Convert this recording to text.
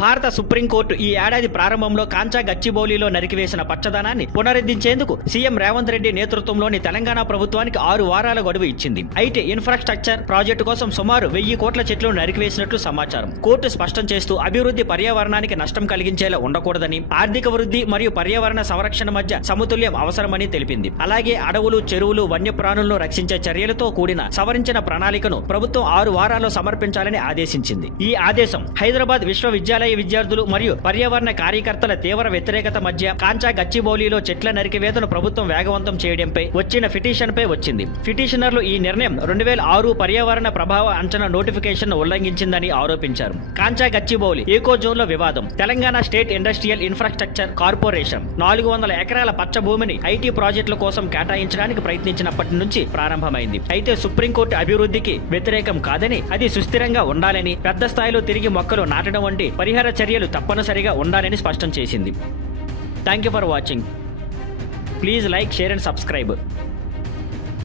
భారత సుప్రీంకోర్టు ఈ ఏడాది ప్రారంభంలో కాంచా గచ్చిబౌలిలో నరికివేసిన పచ్చదనాన్ని పునరుద్ధరించేందుకు సీఎం రేవంత్ రెడ్డి నేతృత్వంలోని తెలంగాణ ప్రభుత్వానికి 6 వారాల గడువు ఇచ్చింది. అయితే ఇన్ఫ్రాస్ట్రక్చర్ ప్రాజెక్టు కోసం సుమారు 1000 కోట్ల చెట్లను నరికివేసినట్లు సమాచారం. కోర్టు స్పష్టం చేస్తూ అభివృద్ధి పర్యావరణానికి నష్టం కలిగించేలా ఉండకూడదని, ఆర్థిక వృద్ధి మరియు పర్యావరణ సంరక్షణ మధ్య సమతుల్యం అవసరమని తెలిపింది. అలాగే అడవులు, చెరువులు, వన్యప్రాణులను రక్షించే చర్యలతో కూడిన సవరించిన ప్రణాళికను ప్రభుత్వం 6 వారాల్లో సమర్పించాలని ఆదేశించింది. ఈ ఆదేశం హైదరాబాద్ విశ్వవిద్యాలయ విద్యార్థులు మరియు పర్యావరణ కార్యకర్తల తీవ్ర వ్యతిరేకత మధ్య కాంచా గచ్చిబౌలిలో చెట్ల నరికివేతను ప్రభుత్వం వేగవంతం చేయడంపై వచ్చిన పిటిషన్ పై వచ్చింది. పిటిషనర్లు ఈ నిర్ణయం 2006 పర్యావరణ ప్రభావ అంచనా నోటిఫికేషన్ ఉల్లంఘించిందని ఆరోపించారు. కాంచా గచ్చిబౌలి ఏకో జోన్ లో వివాదం. Telangana state industrial infrastructure corporation 400 ఎకరాల పచ్చ భూమిని ఐటీ ప్రాజెక్టుల కోసం కేటాయించడానికి ప్రయత్నించినప్పటి నుంచి ప్రారంభమైంది. అయితే సుప్రీంకోర్టు అభివృద్ధికి వ్యతిరేకం కాదని, అది సుస్థిరంగా ఉండాలని, పెద్ద స్థాయిలో తిరిగి మొక్కలు నాటడం వంటి పరిహార చర్యలు తప్పనిసరిగా ఉండాలని స్పష్టం చేసింది. Thank you for watching. Please like, share and subscribe.